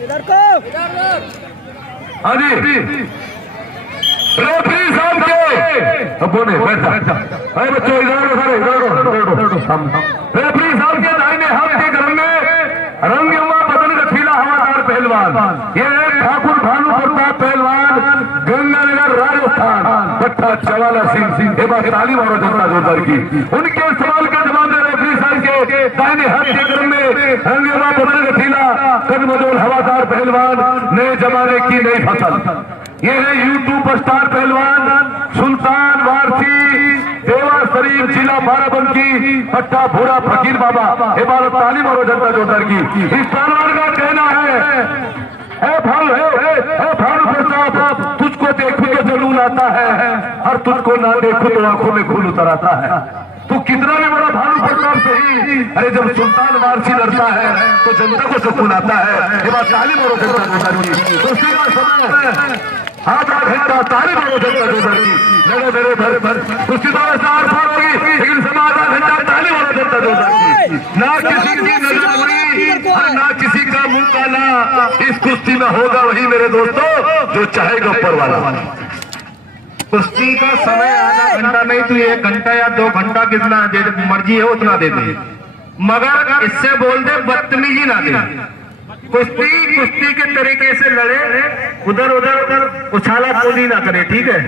इधर को हाँ जी रेफरी साहब के बोले बैठा अरे बच्चों इधर रेफरी साहब के दाहिने हाथ के गले में रंगयुमा बदन गठीला हवादार पहलवान ये ठाकुर भानु प्रताप पहलवान गंगानगर राजस्थान पट्टा चवाला सिंह ये बात ताली मारो जनता जोरदार की उनके सवाल का जवाब दे रेफरी साहब के दाहिने हाथ के गले में रंगयुमा बदन गठीला कदमदोल हवादार पहलवान नए जमाने की नई फसल ये है यूट्यूब स्टार पहलवान सुल्तान वारसी देवा शरीफ जिला बाराबंकी पट्टा भूरा फकीर बाबा इबारत तालीम और जनता जोरदार की इस पहलवान का कहना है भानु प्रताप तुझको देखो तो जुनून आता है और तुझको ना देखो तो आंखों में खून उतर आता है तू कितना भी बड़ा भानु प्रताप सही अरे जब सुल्तान वारसी लड़ता है तो जनता को सुकून आता है ये बात तालीम और जनता जोरदार की दूसरी बात समय आधा घंटा ताली मारो जनता जोरदार की लगे मेरे भर भर उसकी तरह से आर पार होगी लेकिन समय आधा घंटा ताली मारो जनता जोरदार की ना किसी की नजर बुरी और ना किसी का मुंह काला इस कुश्ती में होगा वही मेरे दोस्तों जो चाहेगा ऊपर वाला कुश्ती का समय आधा घंटा नहीं तो 1 घंटा या 2 घंटा कितना मर्जी है उतना दे दे मगर इससे बोल दे बदतमीजी ना दे कुश्ती के तरीके से लड़े उधर उछाला कूदी ना करे ठीक है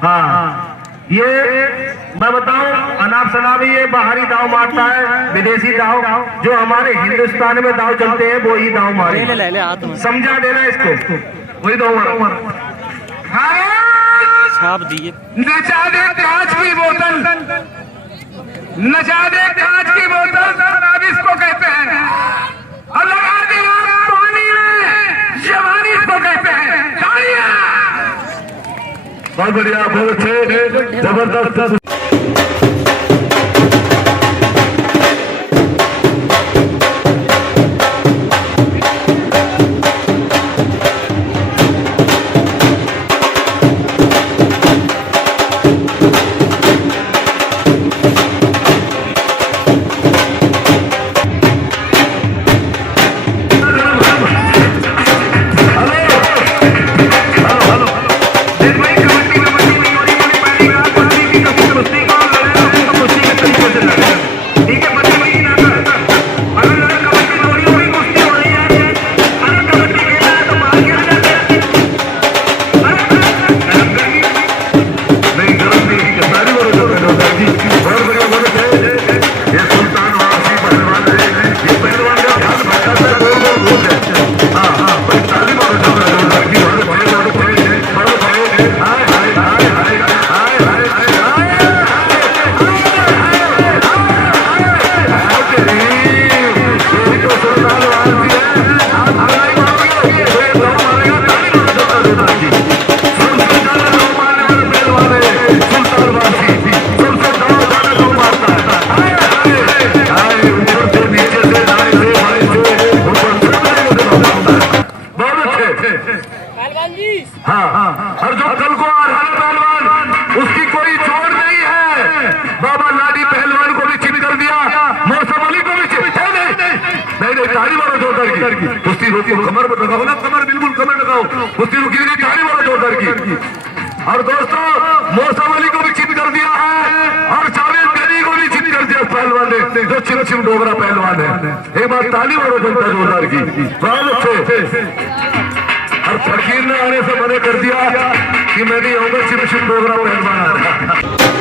हाँ ये मैं बताऊं अनाप शनाप ये बाहरी दाव मारता है विदेशी दाव जो हमारे हिंदुस्तान में दाव चलते हैं वो ही दाव मारे समझा देना इसको वही दाव मारो छाप दिए नचा दे कांच की बोतल नचा दे कांच की बोतल शराब इसको कहते हैं और लगा दे पानी में जवानी इसको कहते हैं बहुत बढ़िया बहुत अच्छे जबरदस्त कुश्ती रोकी कमर पर लगाओ ना कमर बिल्कुल कमर लगाओ कुश्ती रुकी नहीं ताली मारो जोरदार की और दोस्तों मौसम अली को भी चित कर दिया है और जावेद बेरी को भी चित कर दिया पहलवान ने जो चिम डोगरा पहलवान है एक बार ताली मारो जनता जोरदार की बहुत अच्छे और फकीर ने आने से मना कर दिया कि मैं नहीं आऊंगा चिम डोगरा पहलवान आ रहा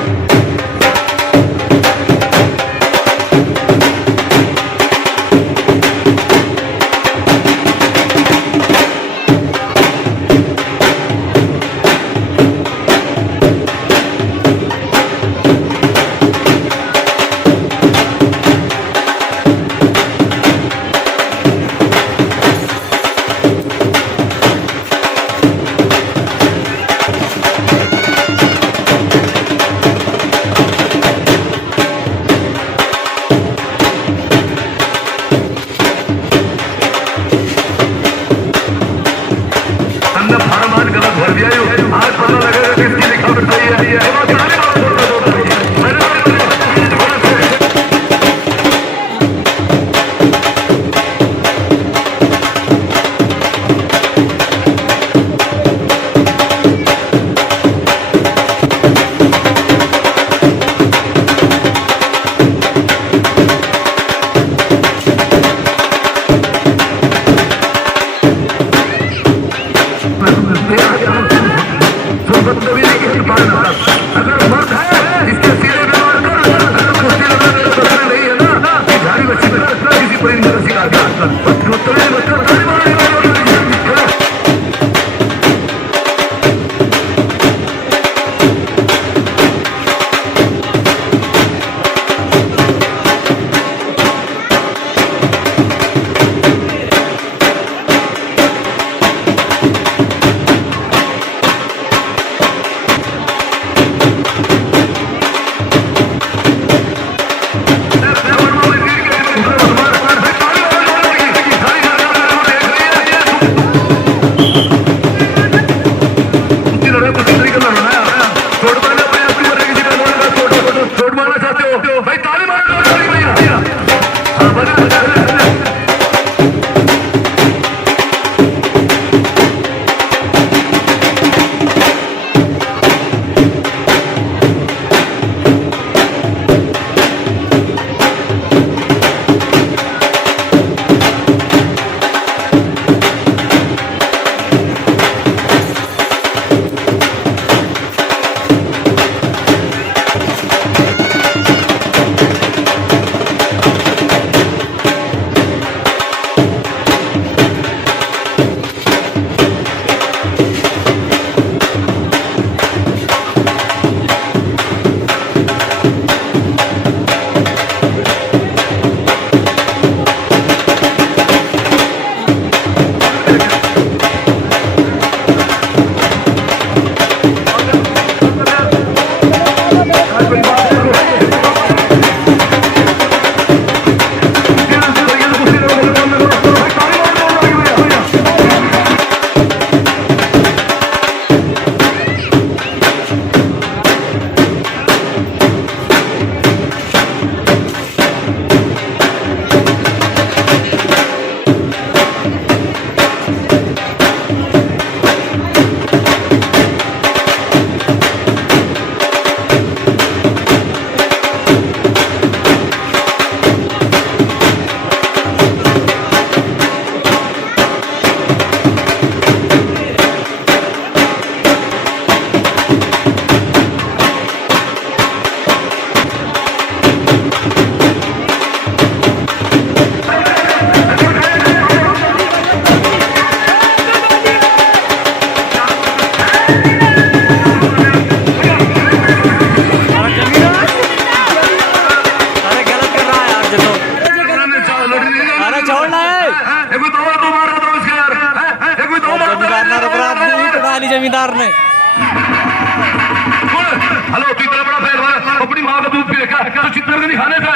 माँ का दूध पिएगा तो चित्तर नहीं खाने से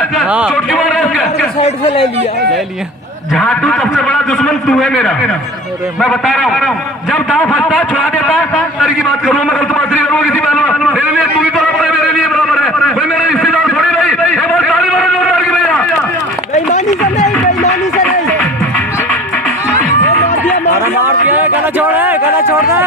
चोट क्यों मार रहा है? साइड से ले लिया झाटू सबसे बड़ा दुश्मन तू है मेरा, मैं बता रहा हूँ। जब दाव फंसता छुड़ा देता तेरी की बात करूँ, मैं गलत बात नहीं करूँगा किसी पहलवान, मेरे लिए तू भी बराबर है, मेरे लिए बराबर है, भाई मेरा रिश्तेदार थोड़ी नहीं। एक बार ताली मारो जोरदार की भैया। बेईमानी से नहीं, बेईमानी से नहीं। मार दिया, गला छोड़ दे, गला छोड़ दे।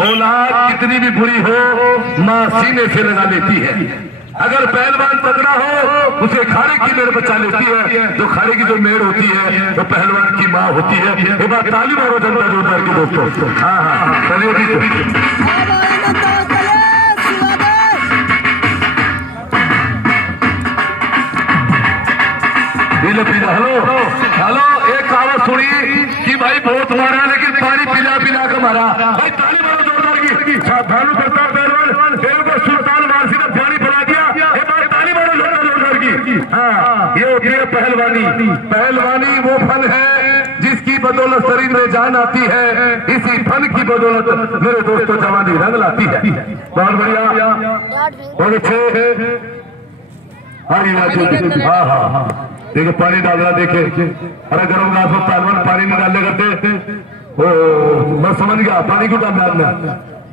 औलाद कितनी भी बुरी हो माँ सीने से लगा लेती है। अगर पहलवान तगड़ा हो उसे खाने की मेड़ बचा लेती है, जो खाने की जो मेड़ होती है वो पहलवान की माँ होती है। एक बार ताली मारो जनता जोरदार की दोस्तों। हाँ हाँ चलिए हेलो हेलो, एक कहावत सुनी कि भाई बहुत मारा लेकिन पानी पिला पिला कर मारा। भाई ताली मारो जोरदार की। भानु प्रताप पहलवान खेल को सुल्तान वारसी ने पानी पिला दिया। एक बार ताली मारो जोरदार की। हाँ ये होती है पहलवानी। पहलवानी वो फन है जिसकी बदौलत शरीर में जान आती है, इसी फन की बदौलत मेरे दोस्तों जवानी रंग लाती है। बहुत बढ़िया, बहुत अच्छे। हाँ हाँ हाँ देखो पानी डाल रहा, देखे अरे गर्म घास में पहलवान पानी नहीं डालने करते। ओ मैं समझ गया पानी क्यों डालना।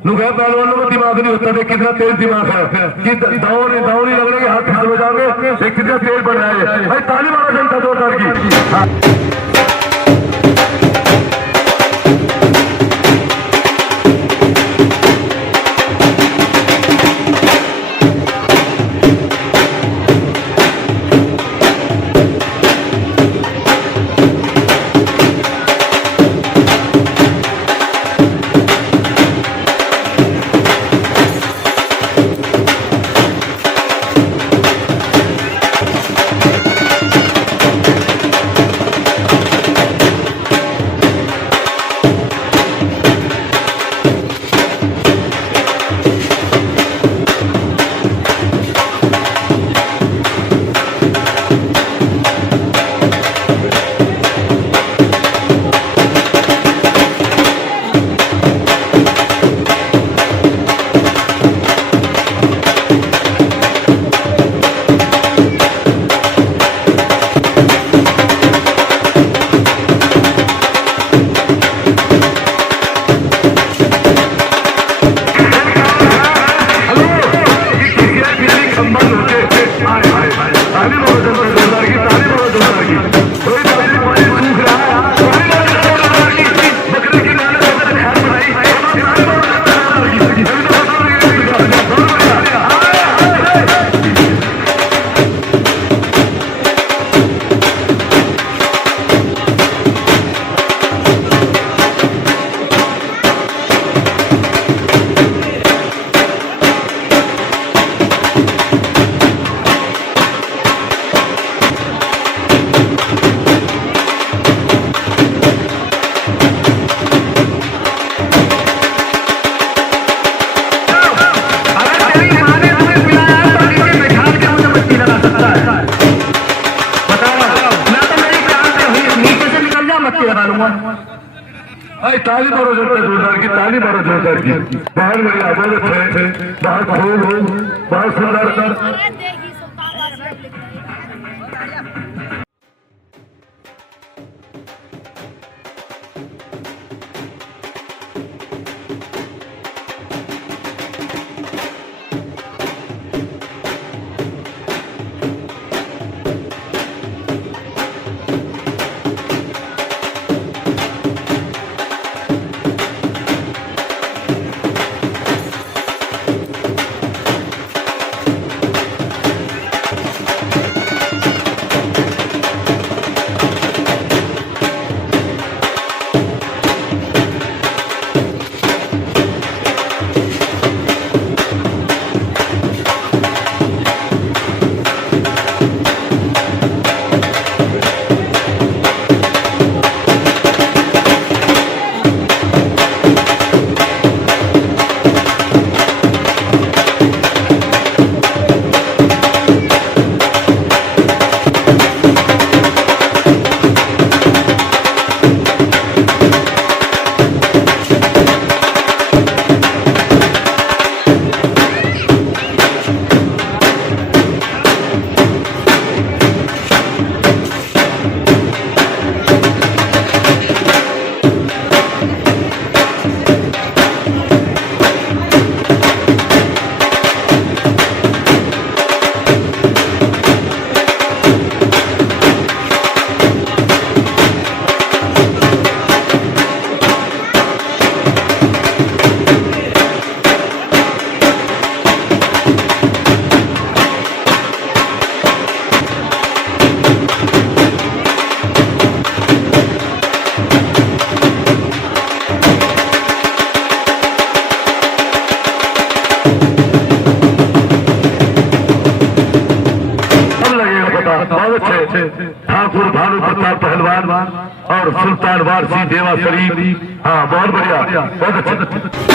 लोग है पहलवानों में दिमाग नहीं होता, देख कितना तेज दिमाग है कि दावनी लगने के हाथ खिंच हो जाओगे, देख कितना तेज बढ़ रहा है। भाई ताली मारो जनता जोरदार की। पक्की लगा लूंगा। भाई ताली मारो जोरदार की, ताली मारो जोरदार की। बहुत बढ़िया, बहुत अच्छे, बहुत खूब, बहुत सुंदर। बहुत अच्छे ठाकुर भानु प्रताप पहलवान और सुल्तान वारसी देवा शरीफ। हाँ बहुत बढ़िया, बहुत अच्छे।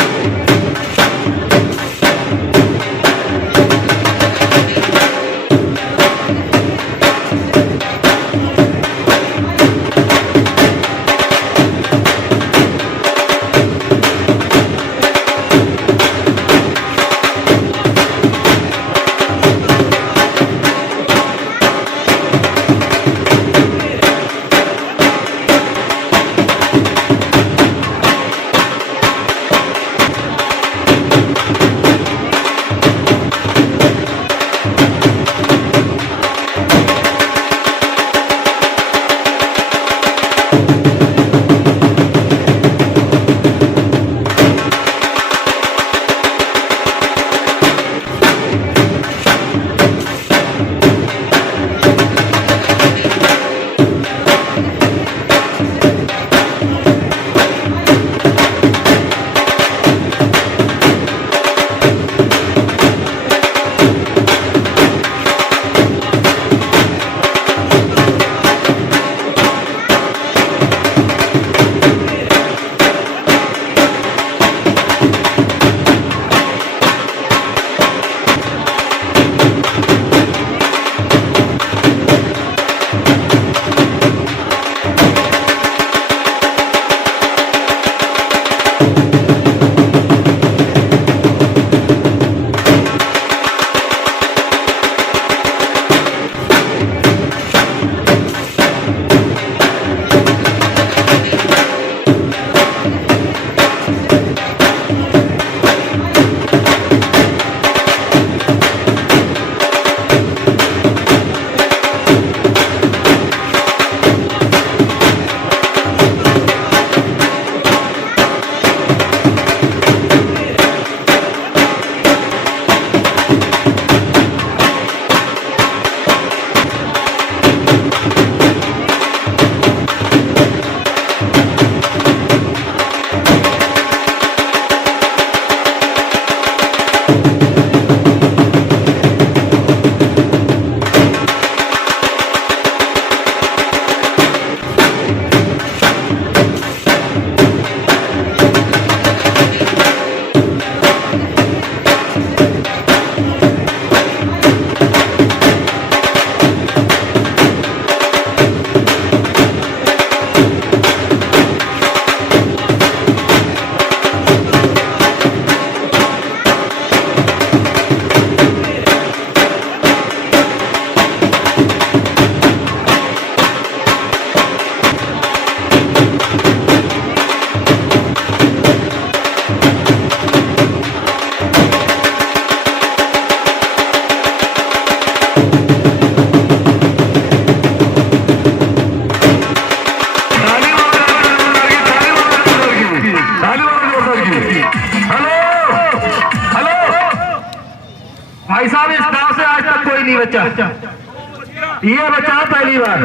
ये बचा पहली बार।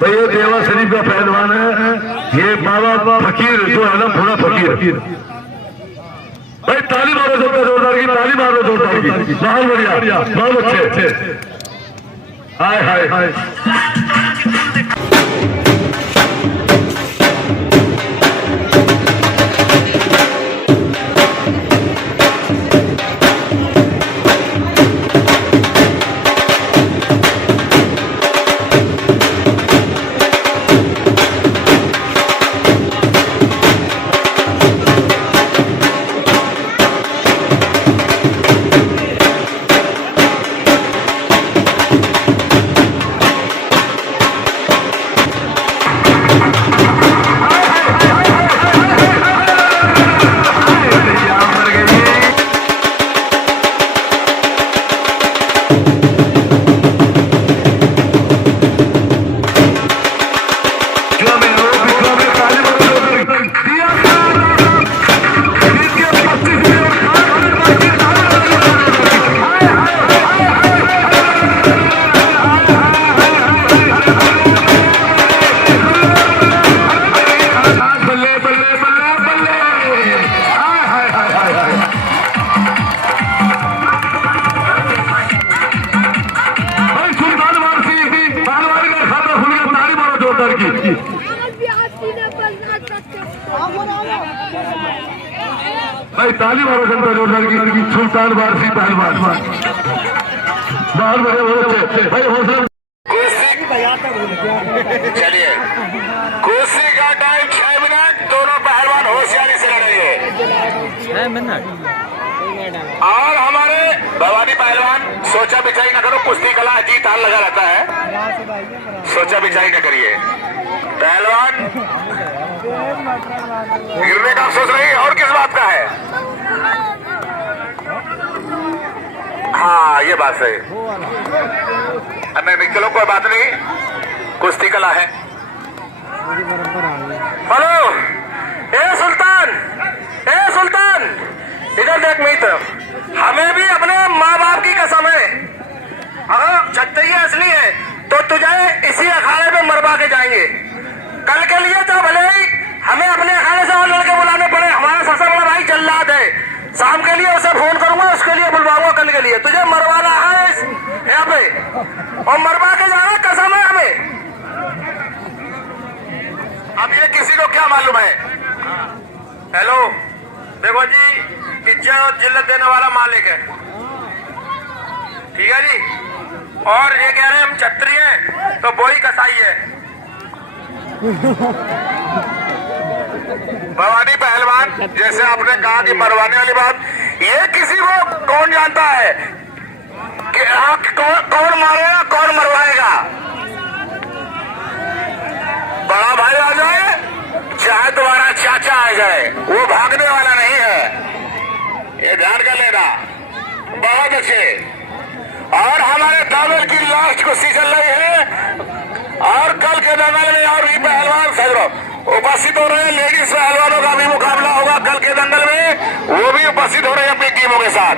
तो ये देवा शरीफ का पहलवान है, ये बाबा फकीर जो है ना, थोड़ा फकीर। भाई ताली मारो जोरदार की, ताली मारो जोरदार की। बहुत बढ़िया, बहुत अच्छे। हाय हाय हाय। भाई ताली मारो जनता जोरदार की। सुल्तान वारसी पहलवान, बहुत बड़े अच्छे भाई, हौसला। चलिए, कुर्सी का टाइम 6 मिनट, दोनों पहलवान होशियारी से लड़ेंगे। और हमारे भवानी पहलवान सोचा बिछाई न करो, कुश्ती कला जीत हार लगा रहता है, सोचा बिछाई न करिए। पहलवान गिरने का सोच रही, और किस बात का है? हाँ, ये बात है। नहीं, चलो कोई बात नहीं, कुश्ती कला है। हेलो, ए सुल्तान, इधर देख मेरी तरफ। हमें भी अपने माँ बाप की कसम है, अगर क्षत्रिय असली है तो तुझे इसी अखाड़े में मरवा के जाएंगे। कल के लिए तो भले ही हमें अपने अखाड़े से और लड़के बुलाने पड़े, हमारा सबसे बड़ा भाई जल्लाद है, शाम के लिए उसे फोन करूंगा, उसके लिए बुलवाऊंगा कल के लिए। तुझे मरवाना है यहाँ पे, और मरवा के जाना, कसम है हमें। अब ये किसी को क्या मालूम है? हेलो, देखो जी, इज्जत और जिल्लत देने वाला मालिक है, ठीक है जी। और ये कह रहे हैं हम क्षत्रिय हैं, तो वही कसाई है। भवानी पहलवान, जैसे आपने कहा कि मरवाने वाली बात, ये किसी को कौन जानता है कि कौन मारेगा, कौन मरवाएगा? बड़ा भाई आ जाए, चाहे तुम्हारा चाचा आ जाए, वो भागने वाला नहीं है, ये ध्यान कर लेना। बहुत अच्छे। और हमारे दावेल की लास्ट कुश्ती चल रही है, और कल के दंगल में और भी पहलवान सजरो उपस्थित हो रहे हैं। लेडीज पहलवानों का भी मुकाबला होगा कल के दंगल में, वो भी उपस्थित हो रहे हैं अपनी टीमों के साथ।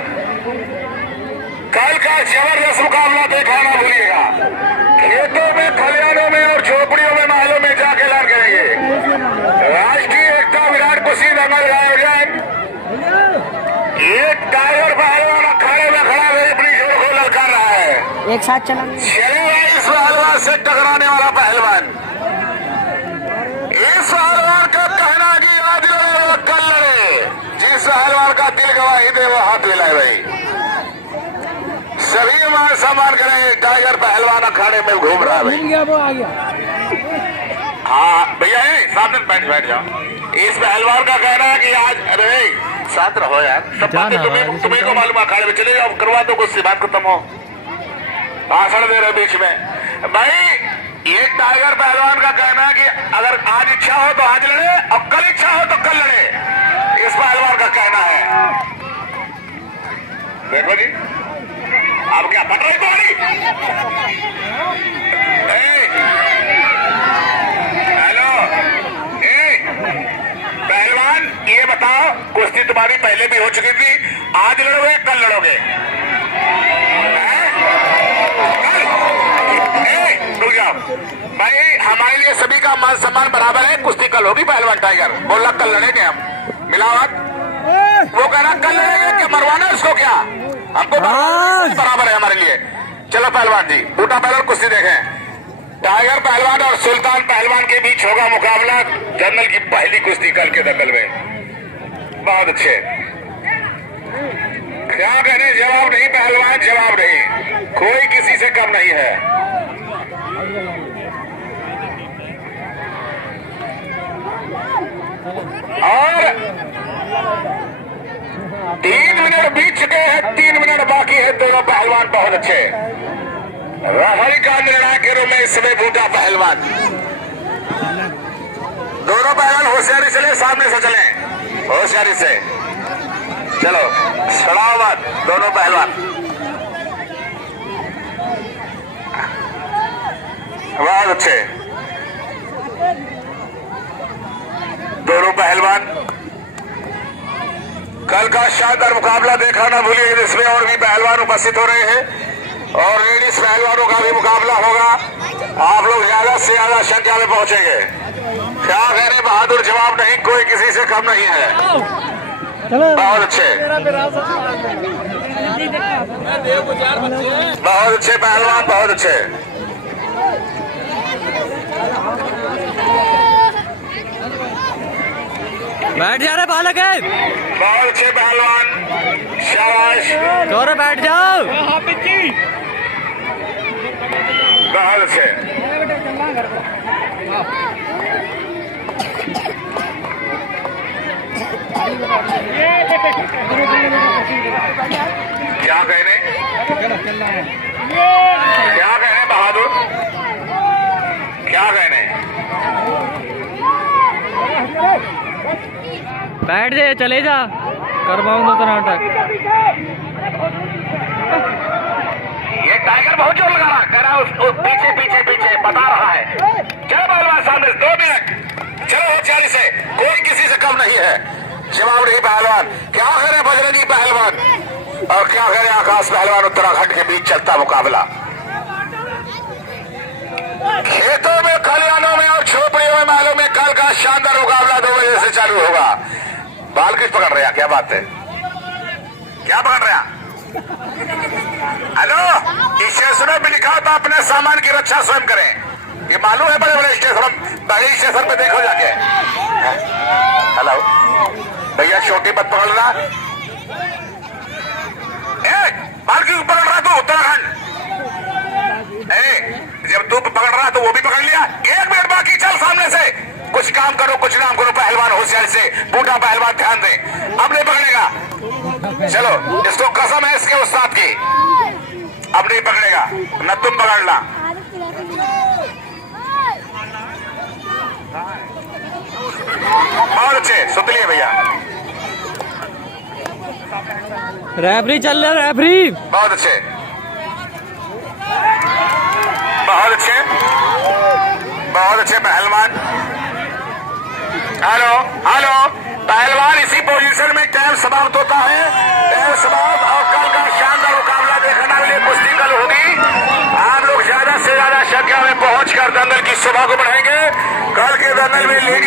कल का जबरदस्त मुकाबला देखना ना भूलिएगा। खेतों में, खलिहानों में और झोपड़ियों में, महलों में जाके ऐलान करेंगे। राष्ट्रीय एकता विराट कुश्ती दंगल का आयोजन एक टाइगर पहलवान अखाड़े में खड़ा हुए अपनी जोर को ललकार रहा है। एक साथ चला चलेगा इस पहलवान से टकराने वाला पहलवान। इस पहलवान का कहना कि आज लड़े वो कल लड़े, जिस पहलवान का दिल गवाही दे वो हाथ मिलाए। भाई सभी मान सम्मान करें, टाइगर पहलवान अखाड़े में घूम रहा है। भाई वो आ गया। हाँ भैया, सामने बैठ जाओ। इस पहलवान का कहना है कि आज, अरे साथ रहो यार, सब बातें तुम्हें को मालूम। अखाड़े में चले जाओ, करवा दो कुछ, बात खत्म हो। भाषण दे रहे बीच में। भाई ये टाइगर पहलवान का कहना है कि अगर आज इच्छा हो तो आज लड़े, और कल इच्छा हो तो कल लड़े, इस पहलवान का कहना है। देखो जी, अब क्या पट रही तुम्हारी? हेलो, पहलवान ये बताओ, कुश्ती तुम्हारी पहले भी हो चुकी थी, आज लड़ोगे कल लड़ोगे? भाई हमारे लिए सभी का मान सम्मान बराबर है। कुश्ती कल होगी पहलवान टाइगर बोला कल लड़ेंगे हम। मिलावट वो कह रहा कल लड़ेंगे कि मरवाना उसको क्या, हमको बराबर है हमारे लिए। चलो पहलवान जी बूटा पहलवान कुश्ती देखें। टाइगर पहलवान और सुल्तान पहलवान के बीच होगा मुकाबला जनरल की पहली कुश्ती कल के दंगल में। बहुत अच्छे, क्या कहने जवाब नहीं पहलवान, जवाब नहीं, कोई किसी से कम नहीं है। और 3 मिनट बीत चुके हैं, 3 मिनट बाकी है। दोनों पहलवान बहुत अच्छे। रेफरी का निर्णय के रूप में इस समय बूटा पहलवान। दोनों पहलवान होशियारी चले, सामने से चले, होशियारी से चलो, सड़ाओ मत दोनों पहलवान। बहुत अच्छे दोनों पहलवान। कल का शानदार मुकाबला देखना ना भूलिए, जिसमें और भी पहलवान उपस्थित हो रहे हैं और लेडीज पहलवानों का भी मुकाबला होगा। आप लोग ज्यादा से ज्यादा संख्या में पहुंचेंगे। क्या कह रहे बहादुर, जवाब नहीं, कोई किसी से कम नहीं है। बहुत अच्छे, बहुत अच्छे पहलवान, बहुत अच्छे। बैठ जा रहे बालक है, बहुत अच्छे पहलवान, शाबाश। गौरव बैठ जाओ। बहुत अच्छे, क्या कहने, क्या कहने बहादुर, क्या कहने। बैठ जा, चले जा, करवाऊंगा तो नाटक। ये टाइगर बहुत जोर लगा रहा, कह रहा उसको पीछे पीछे पीछे बता रहा है। चलो पहलवान सामने 2 मिनट, चलो होशियारी से, कोई किसी से कम नहीं है। जवाब नहीं पहलवान। क्या करे बजरंगी पहलवान और क्या करे आकाश पहलवान। उत्तराखंड के बीच चलता मुकाबला, खेतों में, खलिहानों में और झोपड़ियों में महलों में कल का शानदार मुकाबला 2 बजे से चालू होगा। बाल किस पकड़ रहे, क्या बात है, क्या पकड़ रहे? हेलो, स्टेशनों पे लिखा होता अपने सामान की रक्षा स्वयं करें। ये मालूम है, बड़े बड़े स्टेशन, बड़े स्टेशन पे देखो जाके। हेलो भैया, छोटी मत पकड़ना। बाल क्यों पकड़ रहा तू? उत्तराखंड जब तू पकड़ रहा तो वो भी पकड़ लिया। 1 मिनट बाकी, चल सामने से, कुछ काम करो, कुछ नाम करो पहलवान होशियारी से। बूढ़ा पहलवान ध्यान दे, अब नहीं पकड़ेगा। चलो, इसको कसम है इसके उस्ताद की, अब नहीं पकड़ेगा, न तुम पकड़ना। बहुत अच्छे, सुतलिए भैया। रेफरी चल रहा, रेफरी। बहुत अच्छे, बहुत अच्छे, बहुत अच्छे पहलवान। हेलो हेलो, पहलवान इसी पोजीशन में टाइम समाप्त होता है, टाइम समाप्त। और कल का शानदार मुकाबला देखने के लिए कुश्ती कल होगी। आप लोग ज्यादा से ज्यादा संख्या में पहुंचकर दंगल की शोभा को बढ़ाएंगे। कल के दंगल में लेडी